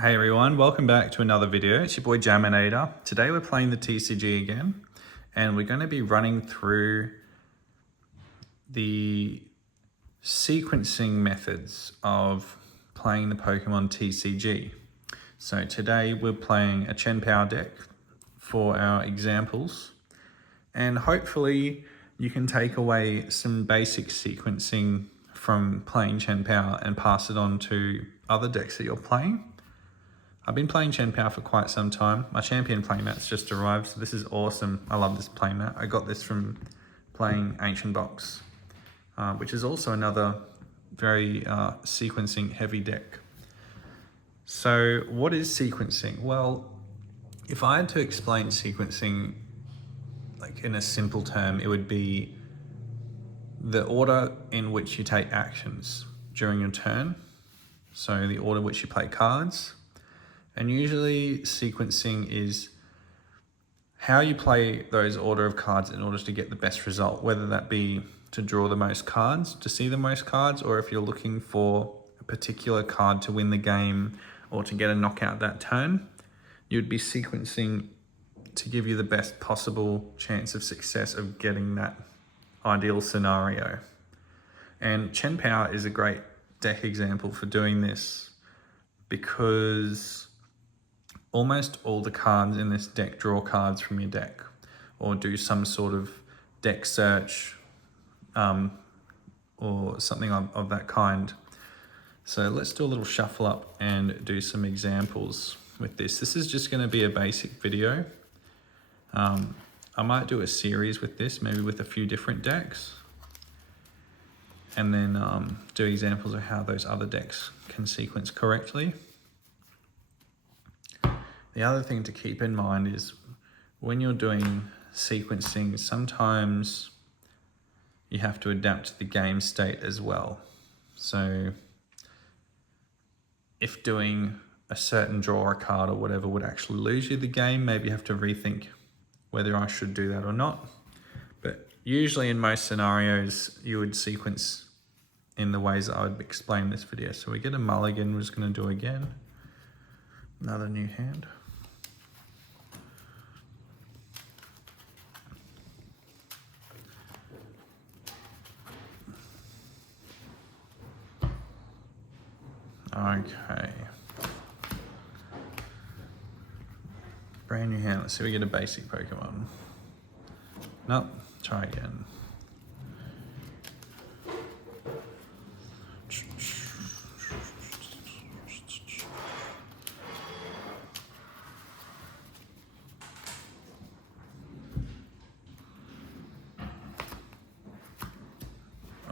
Hey everyone, welcome back to another video. It's your boy Jaminator. Today we're playing the TCG again, and we're going to be running through the sequencing methods of playing the Pokemon TCG. So today we're playing a Chen Power deck for our examples, and hopefully you can take away some basic sequencing from playing Chen Power and pass it on to other decks that you're playing. I've been playing Chen Power for quite some time. My champion playmat's just arrived, so this is awesome. I love this playmat. I got this from playing Ancient Box, which is also another very sequencing heavy deck. So what is sequencing? Well, if I had to explain sequencing like in a simple term, it would be the order in which you take actions during your turn. So the order in which you play cards. And usually sequencing is how you play those order of cards in order to get the best result, whether that be to draw the most cards, to see the most cards, or if you're looking for a particular card to win the game or to get a knockout that turn, you'd be sequencing to give you the best possible chance of success of getting that ideal scenario. And Chen Power is a great deck example for doing this because almost all the cards in this deck draw cards from your deck or do some sort of deck search or something of that kind. So let's do a little shuffle up and do some examples with this. This is just going to be a basic video. I might do a series with this, maybe with a few different decks, and then do examples of how those other decks can sequence correctly. The other thing to keep in mind is when you're doing sequencing, sometimes you have to adapt to the game state as well. So if doing a certain draw a card or whatever would actually lose you the game, maybe you have to rethink whether I should do that or not. But usually in most scenarios, you would sequence in the ways that I would explain in this video. So we get a mulligan, we're just going to do again. Another new hand. Okay. Brand new hand. Let's see if we get a basic Pokemon. Nope. Try again.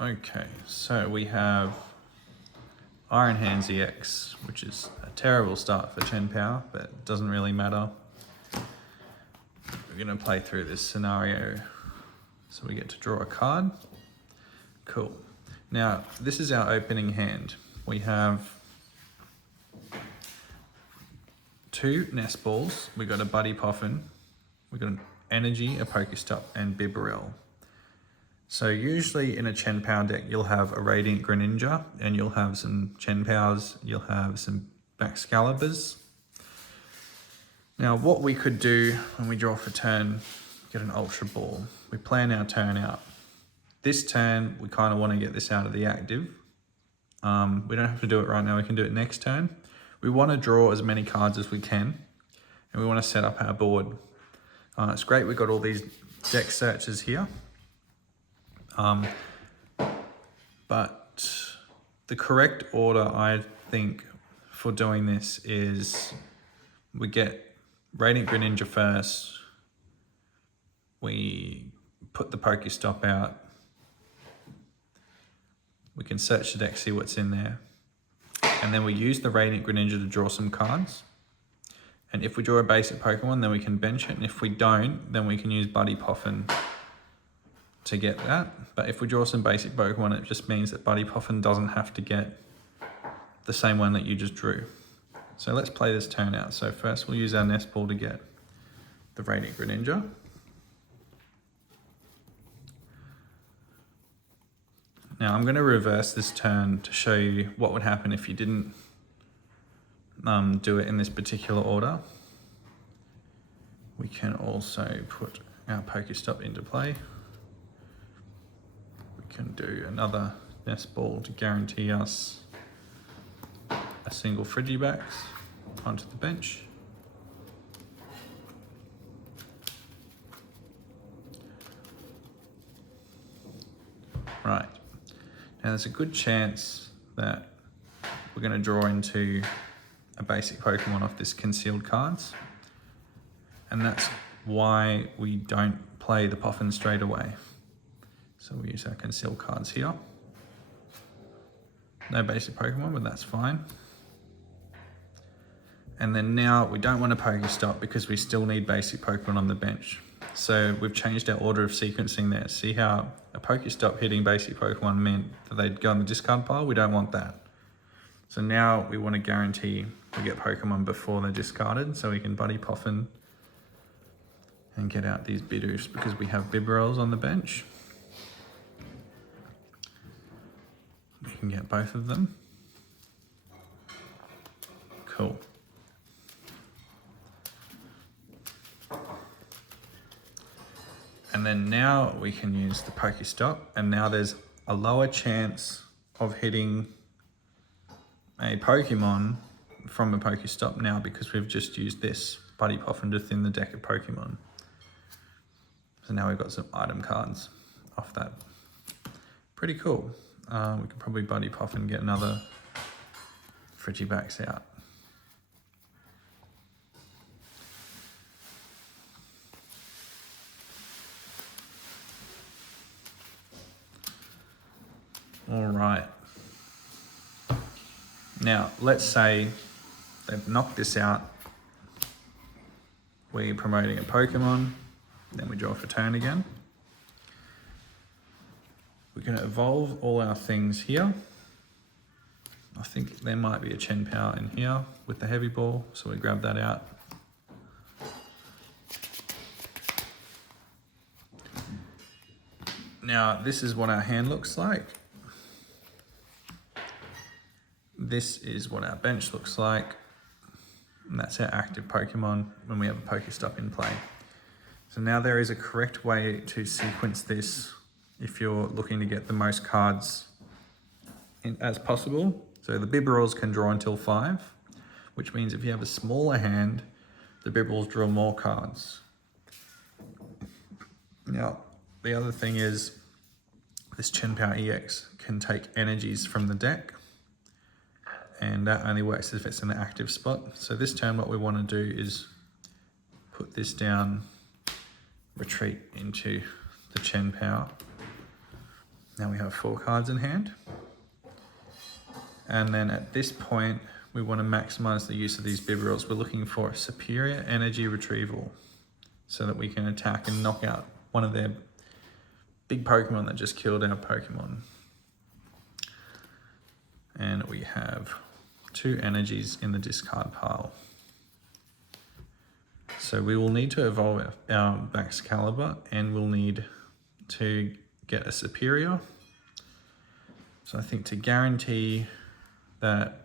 Okay, so we have Iron Hands EX, which is a terrible start for Chen Power, but it doesn't really matter. We're going to play through this scenario. So we get to draw a card. Cool. Now, this is our opening hand. We have 2 Nest Balls. We got a Buddy Poffin. We got an Energy, a Pokestop, and Bibarel. So usually in a Chen Power deck, you'll have a Radiant Greninja, and you'll have some Chen Powers, you'll have some Baxcaliburs. Now what we could do when we draw for turn, get an Ultra Ball. We plan our turn out. This turn, we kind of want to get this out of the active. We don't have to do it right now, we can do it next turn. We want to draw as many cards as we can, and we want to set up our board. It's great, we've got all these deck searches here. But the correct order, I think, for doing this is we get Radiant Greninja first, we put the Pokestop out, we can search the deck, see what's in there, and then we use the Radiant Greninja to draw some cards. And if we draw a basic Pokemon, then we can bench it, and if we don't, then we can use Buddy Poffin to get that. But if we draw some basic Pokemon, it just means that Buddy Poffin doesn't have to get the same one that you just drew. So let's play this turn out. So first we'll use our Nest Ball to get the Radiant Greninja. Now I'm going to reverse this turn to show you what would happen if you didn't do it in this particular order. We can also put our Pokestop into play. We can do another nest ball to guarantee us a single Frigibax onto the bench. Right, now there's a good chance that we're going to draw into a basic Pokemon off this concealed cards, and that's why we don't play the Poffin straight away. So we use our concealed cards here. No basic Pokemon, but that's fine. And then now we don't want a Pokestop because we still need basic Pokemon on the bench. So we've changed our order of sequencing there. See how a Pokestop hitting basic Pokemon meant that they'd go on the discard pile? We don't want that. So now we want to guarantee we get Pokemon before they're discarded, so we can Buddy Poffin and get out these Bidoofs because we have Bibarels on the bench. We can get both of them. Cool. And then now we can use the Pokestop, and now there's a lower chance of hitting a Pokemon from a Pokestop now because we've just used this Buddy Poffin to thin the deck of Pokemon. So now we've got some item cards off that. Pretty cool. We could probably Buddy Poffin and get another Frigibax out. All right. Now, let's say they've knocked this out. We're promoting a Pokemon, then we draw for turn again. We're going to evolve all our things here. I think there might be a Chien Power in here with the heavy ball, so we grab that out. Now, this is what our hand looks like. This is what our bench looks like. And that's our active Pokemon when we have a Pokestop in play. So now there is a correct way to sequence this if you're looking to get the most cards as possible. So the Bibarels can draw until 5, which means if you have a smaller hand, the Bibarels draw more cards. Now, the other thing is this Chien Power EX can take energies from the deck, and that only works if it's in an active spot. So this turn what we want to do is put this down, retreat into the Chien Power. Now we have 4 cards in hand. And then at this point, we want to maximize the use of these Bibarels. We're looking for superior energy retrieval so that we can attack and knock out one of their big Pokemon that just killed our Pokemon. And we have 2 energies in the discard pile. So we will need to evolve our Baxcalibur, and we'll need to get a superior. So I think to guarantee that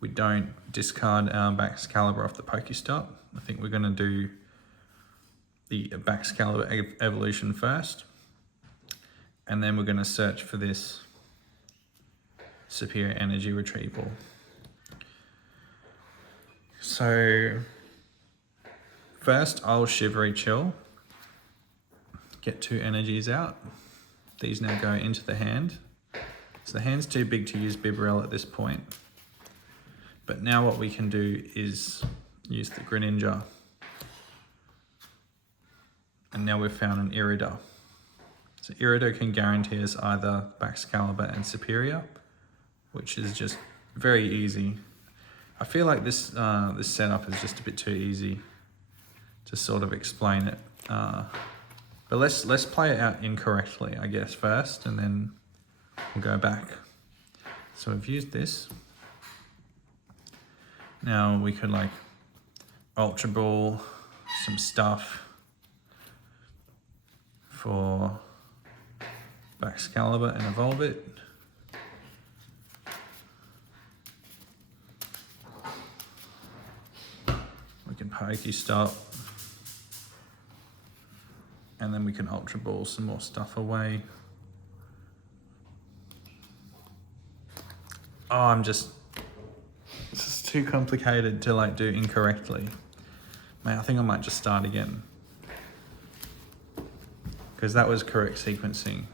we don't discard our Baxcalibur off the Pokestop, I think we're going to do the Baxcalibur evolution first, and then we're going to search for this superior energy retrieval. So first I'll Shivery Chill, get 2 energies out. These now go into the hand. So the hand's too big to use Bibarel at this point. But now what we can do is use the Greninja. And now we've found an Irida. So Irida can guarantee us either Baxcalibur and Superior, which is just very easy. I feel like this this setup is just a bit too easy to sort of explain it. But let's play it out incorrectly, I guess, first, and then we'll go back. So we've used this. Now we could like Ultra Ball some stuff for Baxcalibur and evolve it. Pokestop. And then we can Ultra Ball some more stuff away. Oh, this is too complicated to like do incorrectly. Mate, I think I might just start again. Because that was correct sequencing.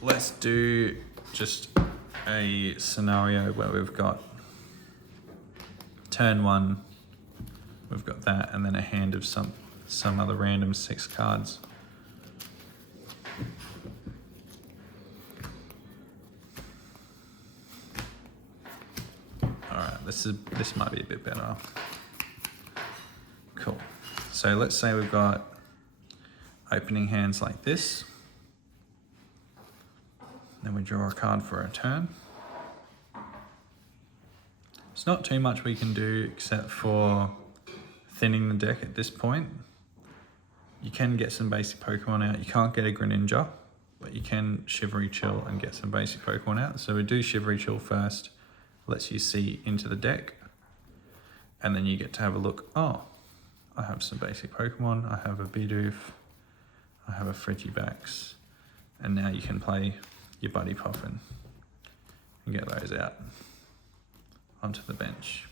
Let's do just a scenario where we've got turn 1, we've got that, and then a hand of some other random 6 cards. Alright, this might be a bit better. Cool. So let's say we've got opening hands like this. Then we draw a card for a turn. There's not too much we can do except for thinning the deck at this point. You can get some basic Pokemon out. You can't get a Greninja, but you can Shivery Chill and get some basic Pokemon out. So we do Shivery Chill first, lets you see into the deck, and then you get to have a look. Oh, I have some basic Pokemon. I have a Bidoof, I have a Frigibax, and now you can play your Buddy Puffin and get those out onto the bench.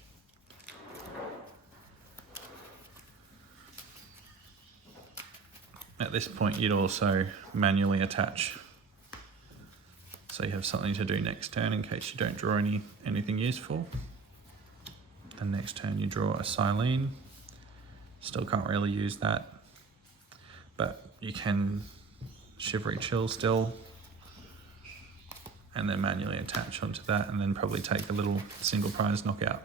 At this point, you'd also manually attach, so you have something to do next turn in case you don't draw anything useful. And next turn you draw a Silene. Still can't really use that, but you can Shivery Chill still, and then manually attach onto that, and then probably take a little single prize knockout.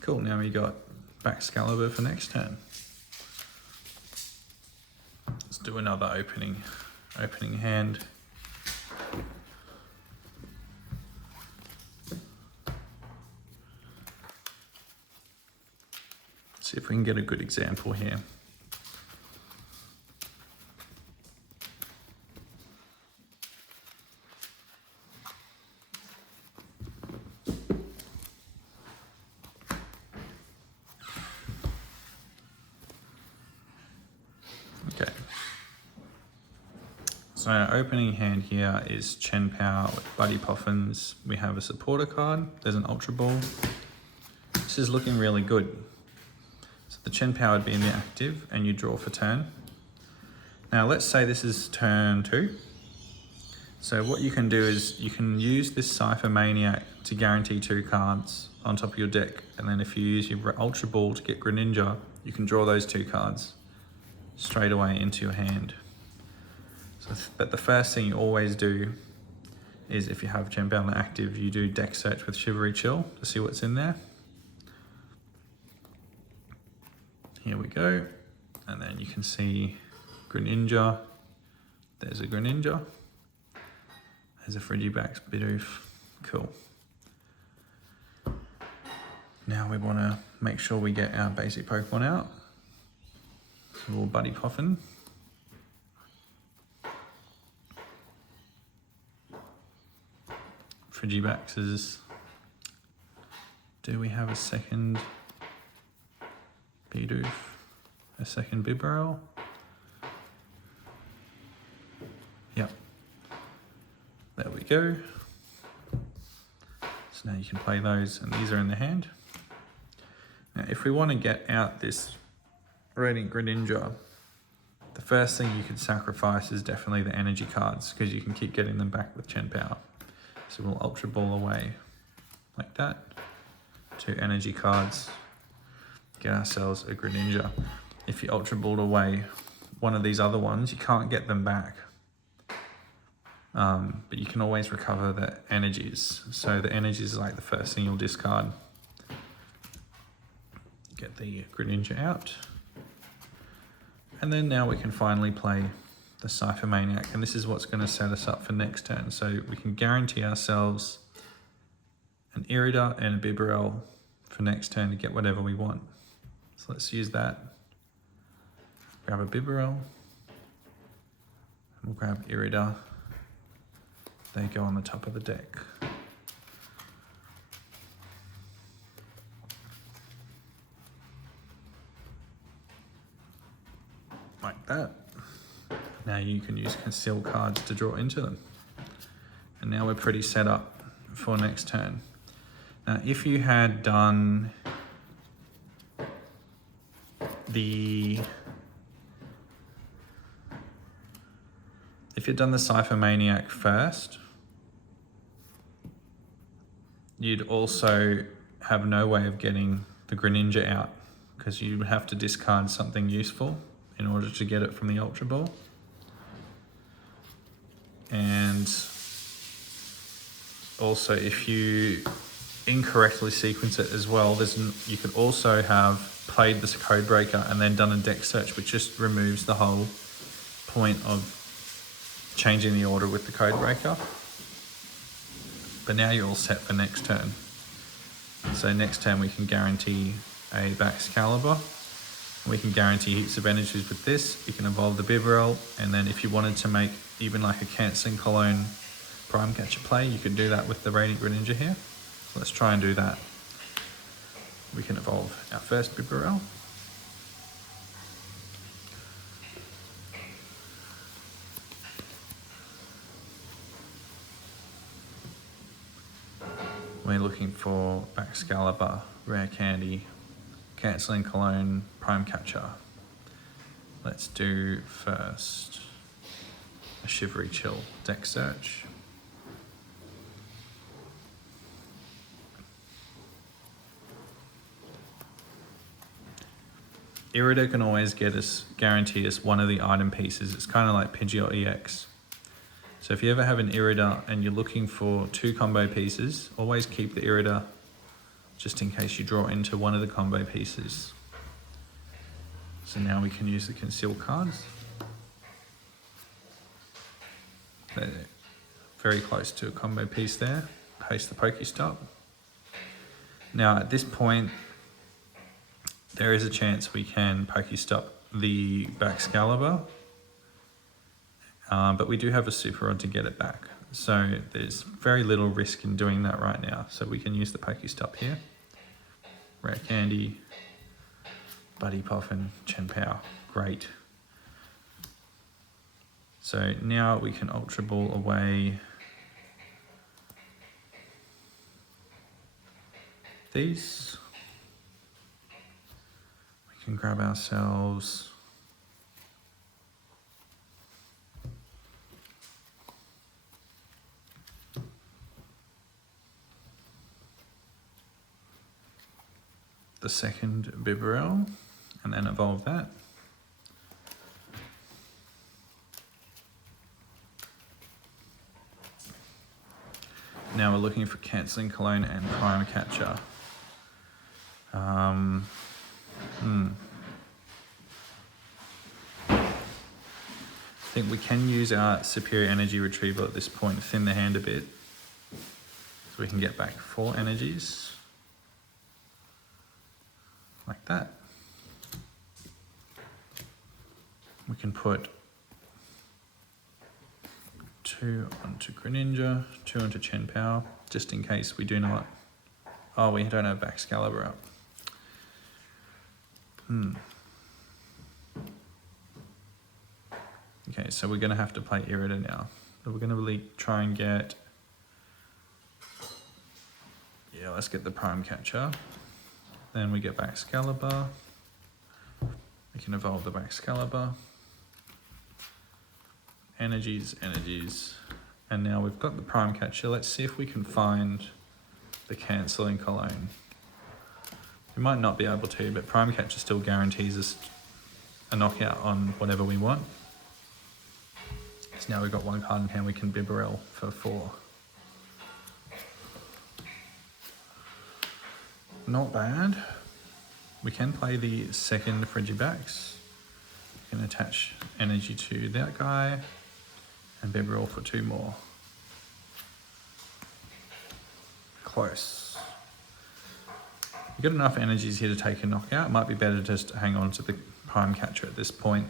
Cool, now we got Baxcalibur for next turn. Let's do another opening hand. See if we can get a good example here. Okay. So our opening hand here is Chen Pao with Buddy Puffins. We have a supporter card. There's an Ultra Ball. This is looking really good. So the Chen Pao would be in the active and you draw for turn. Now let's say this is turn 2. So what you can do is you can use this Cypher Maniac to guarantee 2 cards on top of your deck. And then if you use your Ultra Ball to get Greninja, you can draw those 2 cards straight away into your hand. So, but the first thing you always do is if you have Chen Pao active, you do deck search with Shivery Chill to see what's in there. Here we go. And then you can see Greninja. There's a Greninja. There's a Frigibax, Bidoof. Cool. Now we want to make sure we get our basic Pokemon out. Little Buddy Puffin. Frigibaxes. Do we have a second Bidoof? A second Bibarel? Yep. There we go. So now you can play those, and these are in the hand. Now if we want to get out this Radiant Greninja, the first thing you could sacrifice is definitely the energy cards, because you can keep getting them back with Chen Pao. So we'll Ultra Ball away like that. 2 energy cards. Get ourselves a Greninja. If you Ultra Balled away one of these other ones, you can't get them back. But you can always recover the energies. So the energies is like the first thing you'll discard. Get the Greninja out. And then now we can finally play the Cypher Maniac, and this is what's going to set us up for next turn. So we can guarantee ourselves an Irida and a Bibarel for next turn to get whatever we want. So let's use that. Grab a Bibarel, and we'll grab Irida. They go on the top of the deck. that. Now you can use conceal cards to draw into them. And now we're pretty set up for next turn. Now, if you had done the Cypher Maniac first, you'd also have no way of getting the Greninja out because you would have to discard something useful in order to get it from the Ultra Ball. And also, if you incorrectly sequence it as well, you could also have played this code breaker and then done a deck search, which just removes the whole point of changing the order with the code breaker. But now you're all set for next turn. So next turn we can guarantee a Baxcalibur. We can guarantee heaps of energies with this. You can evolve the Bibarel, and then if you wanted to make even like a Canceling Cologne Prime Catcher play, you could do that with the Radiant Greninja here. So let's try and do that. We can evolve our first Bibarel. We're looking for Baxcalibur, Rare Candy, Canceling Cologne, Prime Catcher. Let's do first a Shivery Chill deck search. Irida can always guarantee us one of the item pieces. It's kind of like Pidgeot EX. So if you ever have an Irida and you're looking for 2 combo pieces, always keep the Irida just in case you draw into one of the combo pieces. So now we can use the conceal cards. They're very close to a combo piece there. Paste the Pokestop. Now at this point, there is a chance we can Pokestop the Baxcalibur, but we do have a Super Rod to get it back. So there's very little risk in doing that right now. So we can use the Pokestop here. Rare Candy, Buddy Poffin, Chen Pao, great. So now we can Ultra Ball away these. We can grab ourselves the second Bibarel and then evolve that. Now we're looking for Canceling Cologne and Prime Catcher. I think we can use our Superior Energy Retrieval at this point, thin the hand a bit, so we can get back 4 energies. Like that. We can put 2 onto Greninja, 2 onto Chen Pao, just in case we do not. Oh, we don't have Baxcalibur up. Okay, so we're going to have to play Irida now. So we're going to really try and get. Yeah, let's get the Prime Catcher. Then we get Baxcalibur. We can evolve the Baxcalibur. Energies, energies. And now we've got the Prime Catcher. Let's see if we can find the Canceling Cologne. We might not be able to, but Prime Catcher still guarantees us a knockout on whatever we want. So now we've got 1 card in hand, we can Bibarel for 4. Not bad. We can play the second Frigibax. We can attach energy to that guy and Bibarel for 2 more. Close. You've got enough energies here to take a knockout. It might be better just to hang on to the Prime Catcher at this point.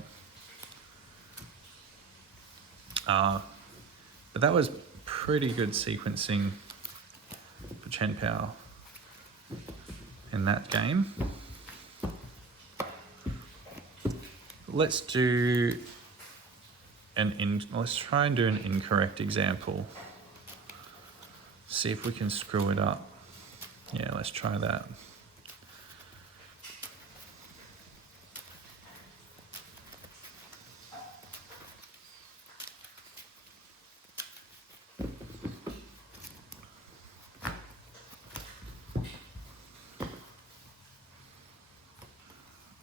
But that was pretty good sequencing for Chen Pao in that game. let's try and do an incorrect example. See if we can screw it up. Yeah, let's try that.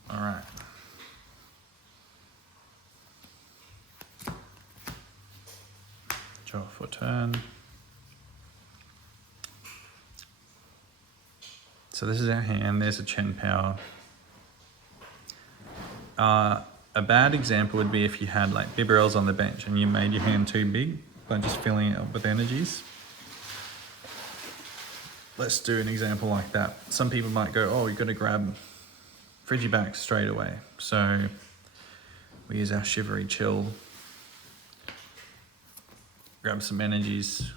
All right. Draw for turn. So this is our hand, there's a Chen power. A bad example would be if you had like Bibarels on the bench and you made your hand too big by just filling it up with energies. Let's do an example like that. Some people might go, oh, you've got to grab Frigibax straight away. So we use our Shivery Chill, grab some energies,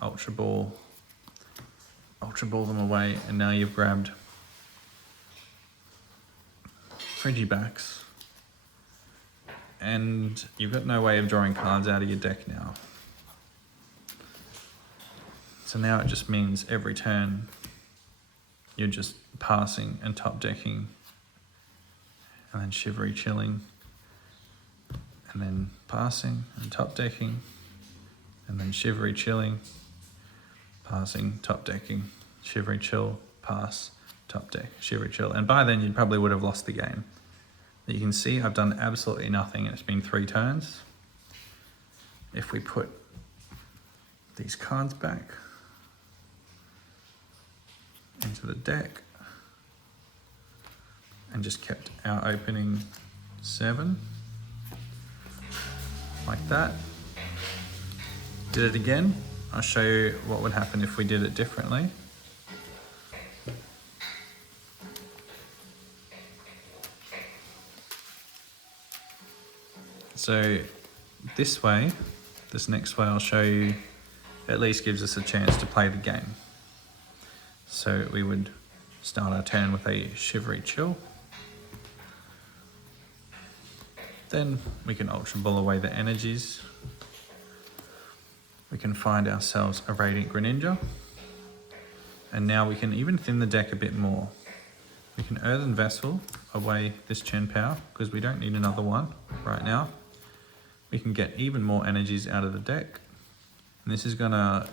Ultra Ball them away, and now you've grabbed Frigibax, and you've got no way of drawing cards out of your deck now. So now it just means every turn you're just passing and top decking, and then Shivery Chilling, and then passing and top decking, and then Shivery Chilling, passing, top decking, Shivery Chill, pass, top deck, Shivery Chill. And by then you probably would have lost the game. You can see I've done absolutely nothing and it's been 3 turns. If we put these cards back into the deck and just kept our opening 7 like that, did it again, I'll show you what would happen if we did it differently. So this way, this next way I'll show you, at least gives us a chance to play the game. So we would start our turn with a Shivery Chill. Then we can Ultra Ball away the energies. We can find ourselves a Radiant Greninja. And now we can even thin the deck a bit more. We can Earthen Vessel away this Chen Power, because we don't need another one right now. We can get even more energies out of the deck. And this is gonna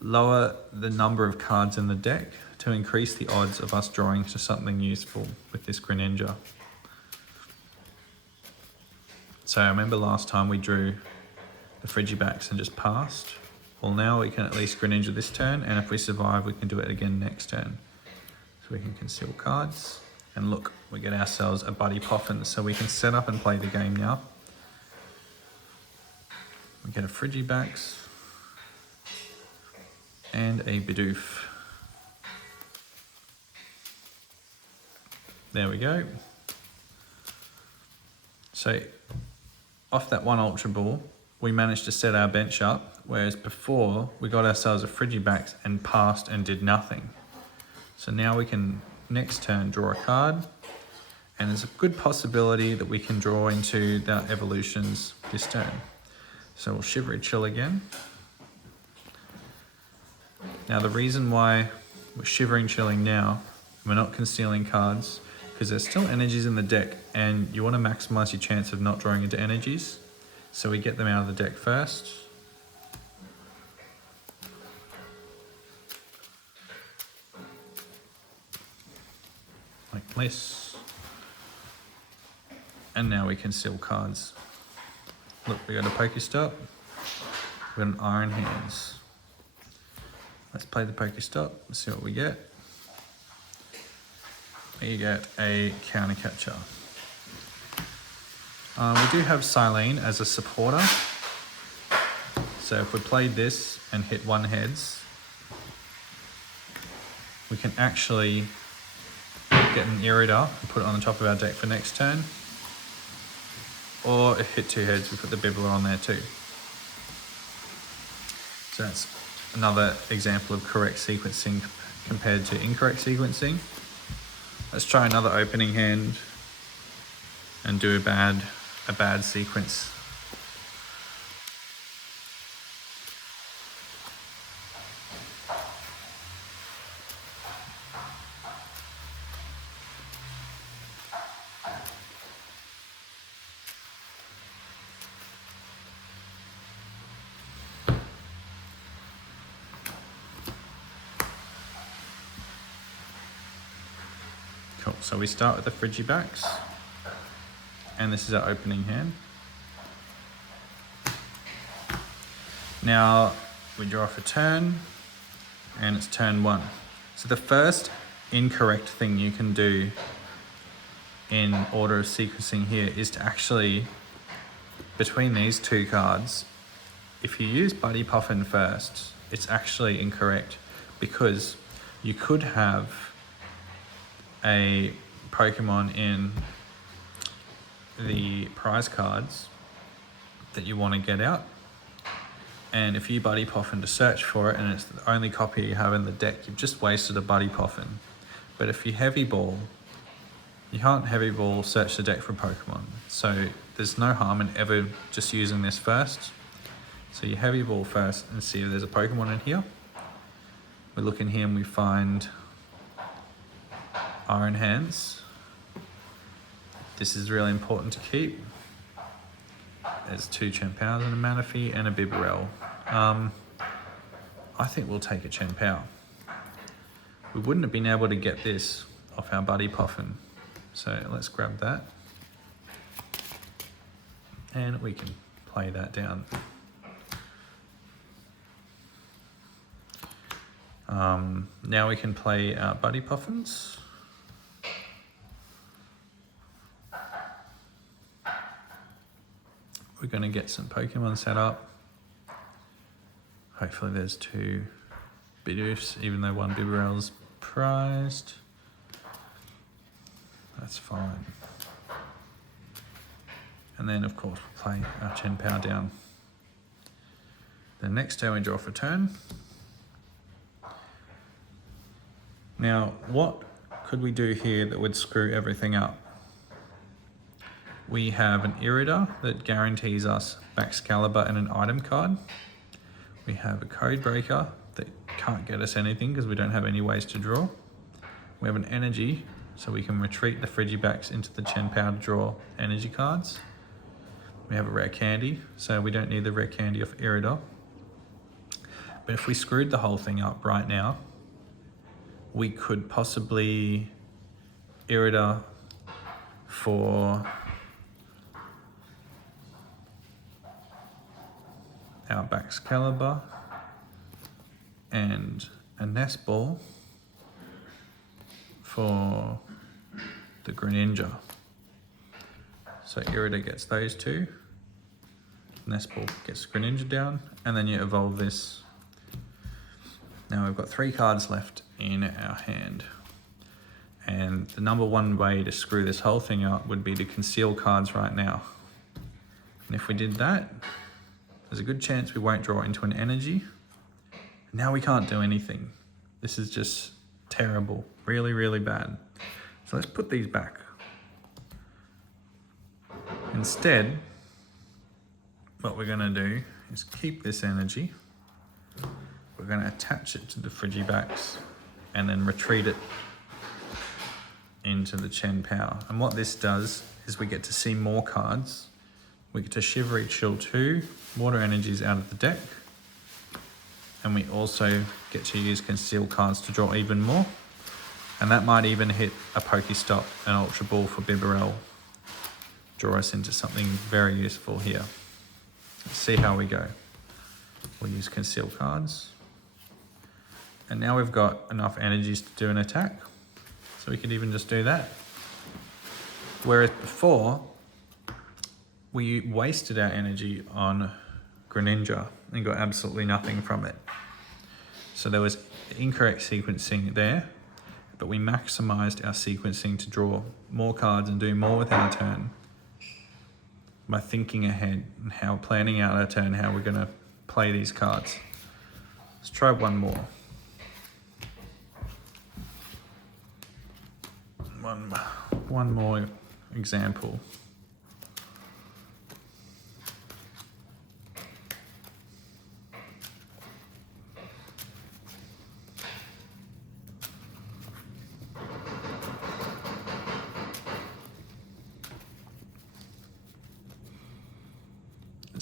lower the number of cards in the deck to increase the odds of us drawing to something useful with this Greninja. So I remember last time we drew the Frigibax and just passed. Well, now we can at least Greninja this turn, and if we survive, we can do it again next turn. So we can conceal cards, and look, we get ourselves a Buddy Poffin, so we can set up and play the game now. We get a Frigibax and a Bidoof. There we go. So off that one Ultra Ball, we managed to set our bench up, whereas before we got ourselves a Frigibax and passed and did nothing. So now we can next turn draw a card, and there's a good possibility that we can draw into the evolutions this turn. So we'll Shivery Chill again. Now the reason why we're Shivering Chilling now, we're not concealing cards, because there's still energies in the deck and you want to maximize your chance of not drawing into energies. So we get them out of the deck first. Like this. And now we conceal cards. Look, we got a Pokestop, we got an Iron Hands. Let's play the Pokestop and see what we get. We get a Counter Catcher. We do have Silene as a supporter. So if we played this and hit 1 heads, we can actually get an Irida and put it on the top of our deck for next turn. Or if hit 2 heads, we put the Bibbler on there too. So that's another example of correct sequencing compared to incorrect sequencing. Let's try another opening hand. and do a bad sequence. Cool, so we start with the Frigibax, and this is our opening hand. Now we draw for turn, and it's turn 1. So the first incorrect thing you can do in order of sequencing here is to actually, between these two cards, if you use Buddy Puffin first, it's actually incorrect, because you could have a Pokemon in the prize cards that you want to get out, and if you Buddy Puffin to search for it and it's the only copy you have in the deck, you've just wasted a Buddy Puffin. But if you Heavy Ball, you can't Heavy Ball search the deck for Pokemon, so there's no harm in ever just using this first. So you Heavy Ball first and see if there's a Pokemon in here. We look in here and we find Iron Hands. This is really important to keep. There's 2 Chien-Paos and a Manaphy and a Bibarel. I think we'll take a Chien-Pao. We wouldn't have been able to get this off our Buddy Puffin. So let's grab that. And we can play that down. Now we can play our Buddy Puffins. We're going to get some Pokemon set up. Hopefully there's 2 Bidoofs, even though 1 Bibarel's prized. That's fine. And then of course we'll play our Chien-Pao down. The next turn we draw for turn. Now, what could we do here that would screw everything up? We have an Irida that guarantees us Baxcalibur and an item card. We have a Code Breaker that can't get us anything because we don't have any ways to draw. We have an Energy, so we can retreat the Frigibax into the Chien-Pao to draw energy cards. We have a Rare Candy, so we don't need the Rare Candy of Irida. But if we screwed the whole thing up right now, we could possibly Irida for our Baxcalibur and a Nest Ball for the Greninja. So Irida gets those 2, Nest Ball gets Greninja down, and then you evolve this. Now we've got 3 cards left in our hand, and the number 1 way to screw this whole thing up would be to conceal cards right now. And if we did that, there's a good chance we won't draw into an energy. Now we can't do anything. This is just terrible, really, really bad. So let's put these back. Instead, what we're gonna do is keep this energy. We're gonna attach it to the Frigibax and then retreat it into the Chien-Pao. And what this does is we get to see more cards. We get to Shivery Chill 2 water energies out of the deck. And we also get to use Conceal cards to draw even more. And that might even hit a Pokestop and Ultra Ball for Bibarel. Draw us into something very useful here. Let's see how we go. We'll use Conceal cards. And now we've got enough energies to do an attack. So we could even just do that. Whereas before, we wasted our energy on Greninja and got absolutely nothing from it. So there was incorrect sequencing there, but we maximized our sequencing to draw more cards and do more with our turn by thinking ahead and planning out our turn, how we're gonna play these cards. Let's try one more. One more example.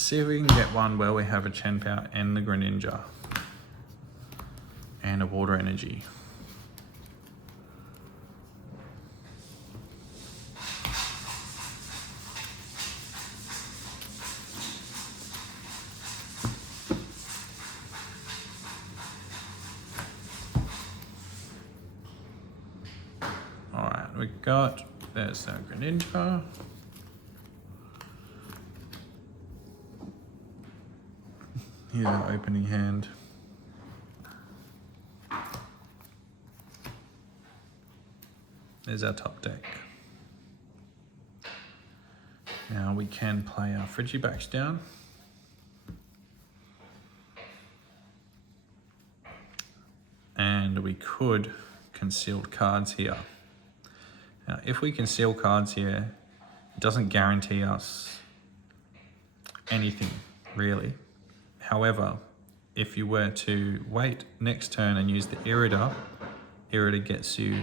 see if we can get one where we have a Chen Pao and the Greninja and a water energy. Alright, there's our Greninja. Here's our opening hand. There's our top deck. Now we can play our Frigibacks down. And we could conceal cards here. Now, if we conceal cards here, it doesn't guarantee us anything, really. However, if you were to wait next turn and use the Irida gets you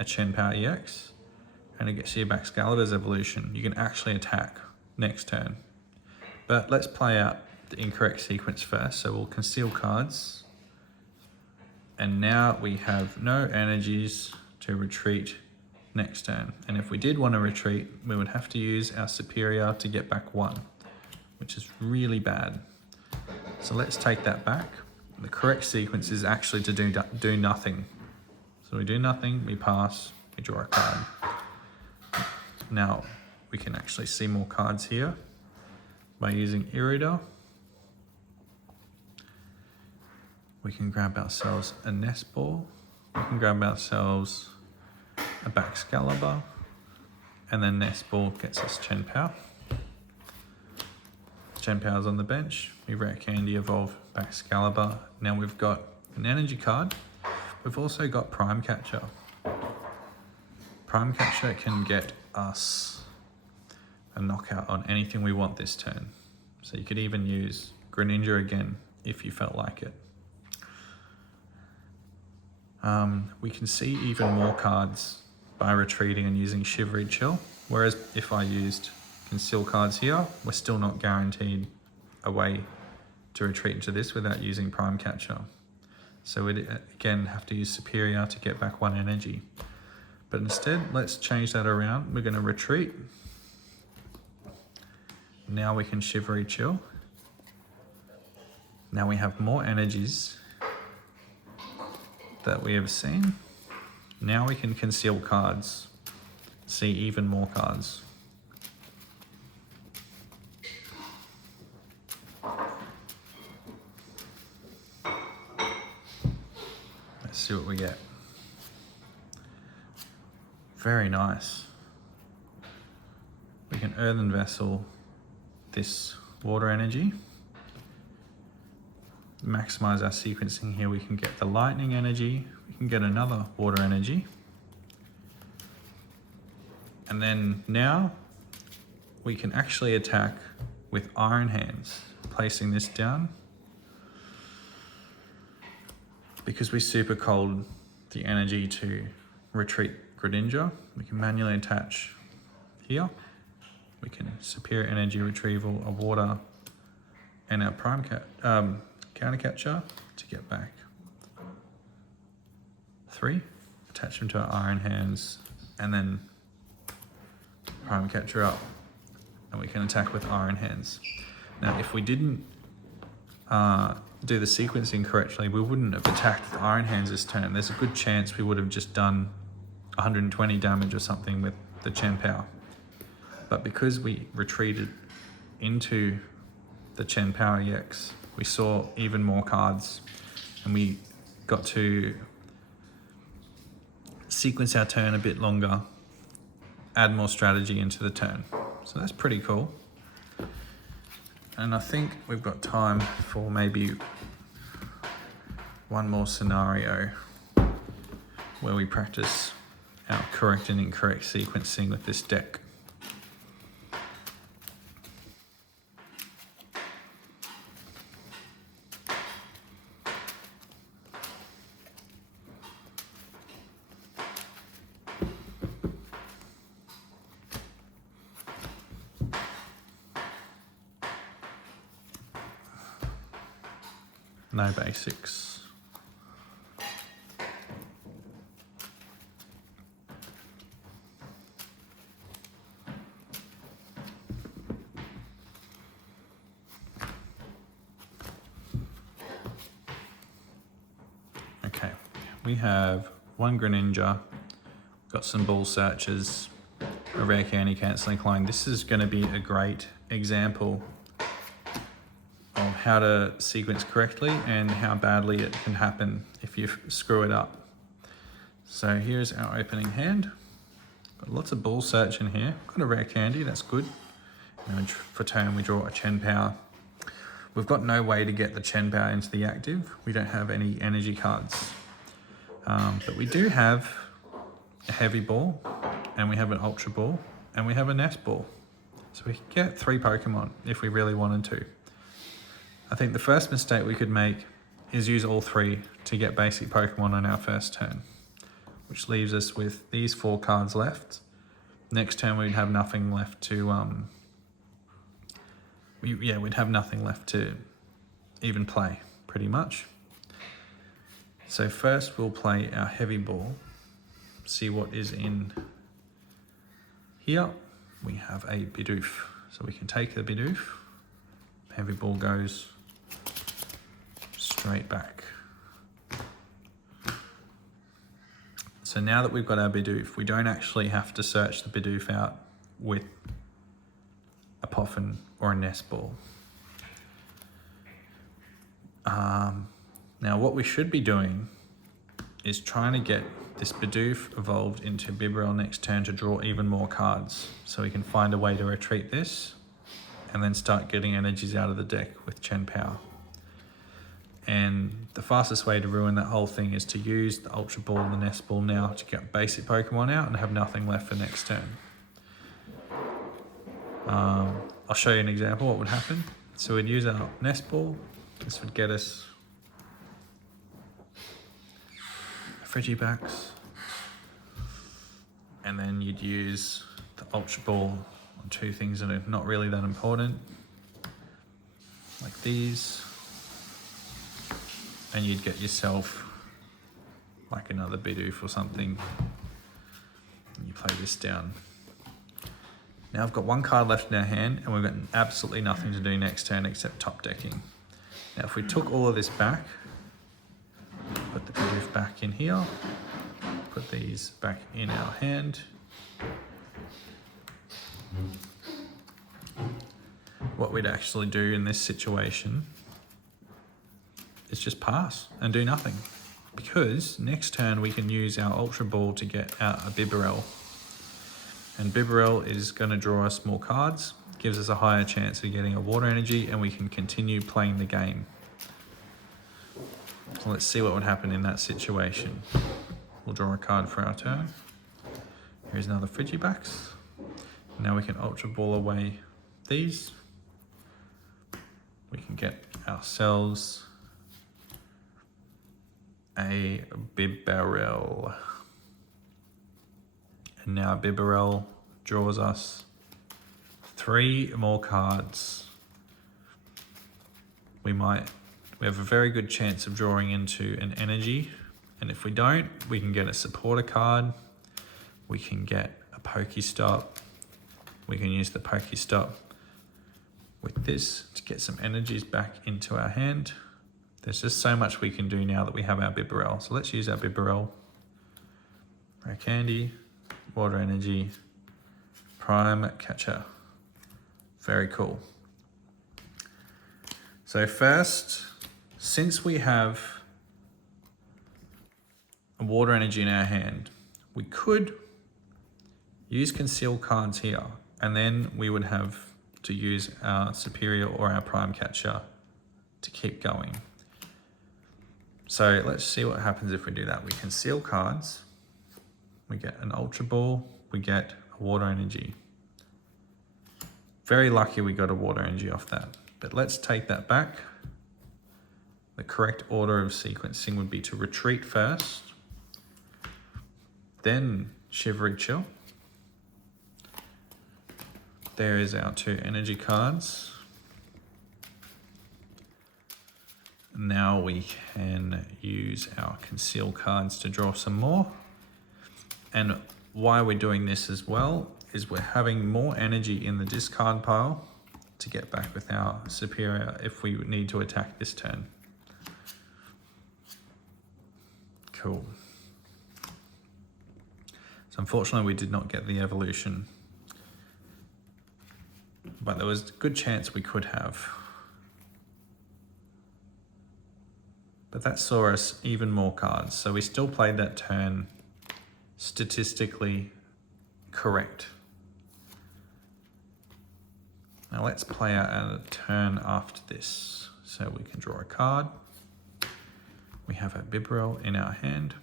a Chen Pao EX, and it gets you a Baxcalibur's evolution. You can actually attack next turn. But let's play out the incorrect sequence first. So we'll conceal cards. And now we have no energies to retreat next turn. And if we did want to retreat, we would have to use our Superior to get back 1, which is really bad. So let's take that back. The correct sequence is actually to do nothing. So we do nothing, we pass, we draw a card. Now we can actually see more cards here by using Irida. We can grab ourselves a Nest Ball. We can grab ourselves a Baxcalibur, and then Nest Ball gets us Chen Pao. Chen Pao's on the bench. We Rare Candy evolve Baxcalibur. Now we've got an energy card. We've also got Prime Catcher. Prime Catcher can get us a knockout on anything we want this turn. So you could even use Greninja again if you felt like it. We can see even more cards by retreating and using Shivery Chill. Whereas if I used conceal cards here, we're still not guaranteed a way to retreat into this without using Prime Catcher. So we'd again have to use Superior to get back 1 energy. But instead, let's change that around. We're going to retreat. Now we can Shivery Chill. Now we have more energies that we have seen. Now we can conceal cards, see even more cards. Let's see what we get. Very nice. We can Earthen Vessel this water energy. Maximize our sequencing here. We can get the lightning energy. We can get another water energy. And then now we can actually attack with Iron Hands, placing this down. Because we super cold the energy to retreat Greninja, we can manually attach here. We can Superior Energy Retrieval, a water, and our Counter Catcher to get back 3. Attach them to our Iron Hands, and then Prime Catcher up, and we can attack with Iron Hands. Now, if we didn't do the sequencing correctly, we wouldn't have attacked with Iron Hands this turn. There's a good chance we would have just done 120 damage or something with the Chen Pao. But because we retreated into the Chen Pao EX, we saw even more cards, and we got to sequence our turn a bit longer, add more strategy into the turn. So that's pretty cool. And I think we've got time for maybe one more scenario where we practice our correct and incorrect sequencing with this deck. no basics. Okay, we have one Greninja, got some ball searches, a rare candy cancelling clone. This is going to be a great example of how to sequence correctly and how badly it can happen if you screw it up. So here's our opening hand. Got lots of ball search in here. Got a rare candy, that's good. And for turn we draw a Chen Power. We've got no way to get the Chen Power into the active. We don't have any energy cards. But we do have a heavy ball, and we have an ultra ball, and we have a nest ball. So we could get 3 Pokemon if we really wanted to. I think the first mistake we could make is use all 3 to get basic Pokemon on our first turn, which leaves us with these 4 cards left. Next turn we'd have nothing left to, we'd have nothing left to even play, pretty much. So first we'll play our heavy ball, see what is in here. We have a Bidoof, so we can take the Bidoof. Heavy ball goes straight back. So now that we've got our Bidoof, we don't actually have to search the Bidoof out with a Poffin or a nest ball. Now what we should be doing is trying to get this Bidoof evolved into Bibarel next turn to draw even more cards, so we can find a way to retreat this and then start getting energies out of the deck with Chen Power. And the fastest way to ruin that whole thing is to use the Ultra Ball and the Nest Ball now to get basic Pokemon out and have nothing left for next turn. I'll show you an example what would happen. So we'd use our Nest Ball. This would get us Frigibax, and then you'd use the Ultra Ball on 2 things that are not really that important, like these, and you'd get yourself like another Bidoof or something, and you play this down. Now I've got 1 card left in our hand, and we've got absolutely nothing to do next turn except top decking. Now if we took all of this back, put the Bidoof back in here, put these back in our hand. What we'd actually do in this situation is just pass and do nothing, because next turn we can use our Ultra Ball to get out a Bibarel, and Bibarel is going to draw us more cards, gives us a higher chance of getting a water energy, and we can continue playing the game. So let's see what would happen in that situation. We'll draw a card for our turn. Here's another Frigibax. Now we can Ultra Ball away these. We can get ourselves a Bibarel. And now Bibarel draws us 3 more cards. We have a very good chance of drawing into an energy, and if we don't, we can get a supporter card, we can get a Pokestop, we can use the Pokestop with this to get some energies back into our hand. There's just so much we can do now that we have our Bibarel. So let's use our Bibarel. Rare Candy, Water Energy, Prime Catcher. Very cool. So first, since we have a water energy in our hand, we could use conceal cards here, and then we would have to use our superior or our prime catcher to keep going. So let's see what happens if we do that. We conceal cards, we get an Ultra Ball, we get a water energy. Very lucky we got a water energy off that, but let's take that back. The correct order of sequencing would be to retreat first, then Shivering Chill. There is our 2 energy cards. Now we can use our conceal cards to draw some more. And why we're doing this as well is we're having more energy in the discard pile to get back with our superior if we need to attack this turn. Cool. So unfortunately we did not get the evolution, but there was a good chance we could have. But that saw us even more cards, so we still played that turn statistically correct. Now let's play out a turn after this. So we can draw a card. We have a Bibarel in our hand.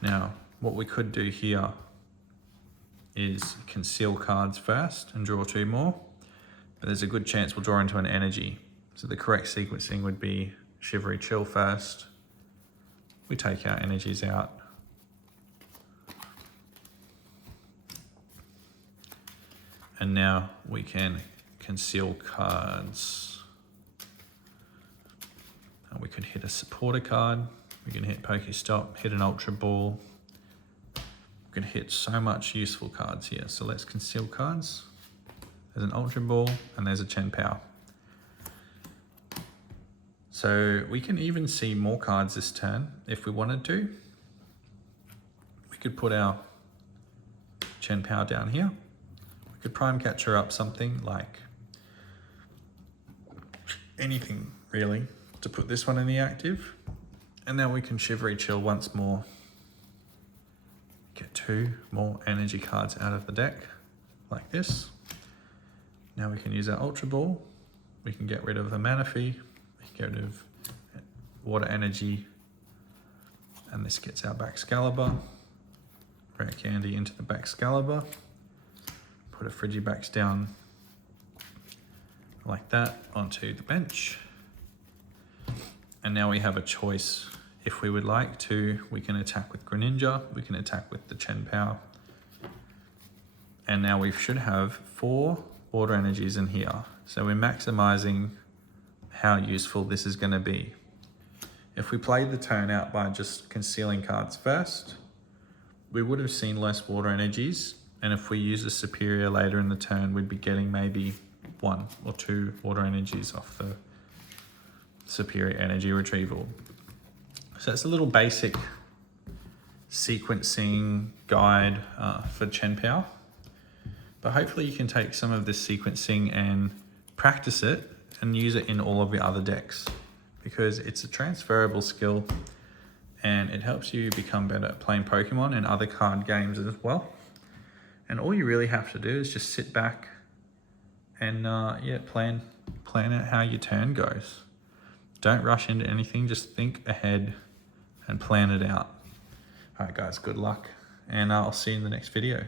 Now, what we could do here is conceal cards first and draw 2 more, but there's a good chance we'll draw into an energy. So the correct sequencing would be Shivery Chill first. We take our energies out. And now we can conceal cards. And we could hit a supporter card. We can hit Pokestop, hit an Ultra Ball. We can hit so much useful cards here. So let's conceal cards. There's an Ultra Ball and there's a Chen Pao. So we can even see more cards this turn if we wanted to. We could put our Chen Pao down here. We could prime catcher up something like anything really to put this one in the active. And now we can Shivery Chill once more. Get 2 more energy cards out of the deck like this. Now we can use our Ultra Ball. We can get rid of the Manaphy. We can get rid of water energy. And this gets our Baxcalibur. Rare Candy into the Baxcalibur. Put a Frigibax down like that onto the bench. And now we have a choice. If we would like to, we can attack with Greninja, we can attack with the Chen Pao. And now we should have 4 water energies in here. So we're maximizing how useful this is going to be. If we played the turn out by just concealing cards first, we would have seen less water energies. And if we use a superior later in the turn, we'd be getting maybe 1 or 2 water energies off the superior energy retrieval. So it's a little basic sequencing guide for Chen Pao. But hopefully you can take some of this sequencing and practice it and use it in all of your other decks, because it's a transferable skill and it helps you become better at playing Pokemon and other card games as well. And all you really have to do is just sit back and plan out how your turn goes. Don't rush into anything, just think ahead and plan it out. All right guys, good luck, and I'll see you in the next video.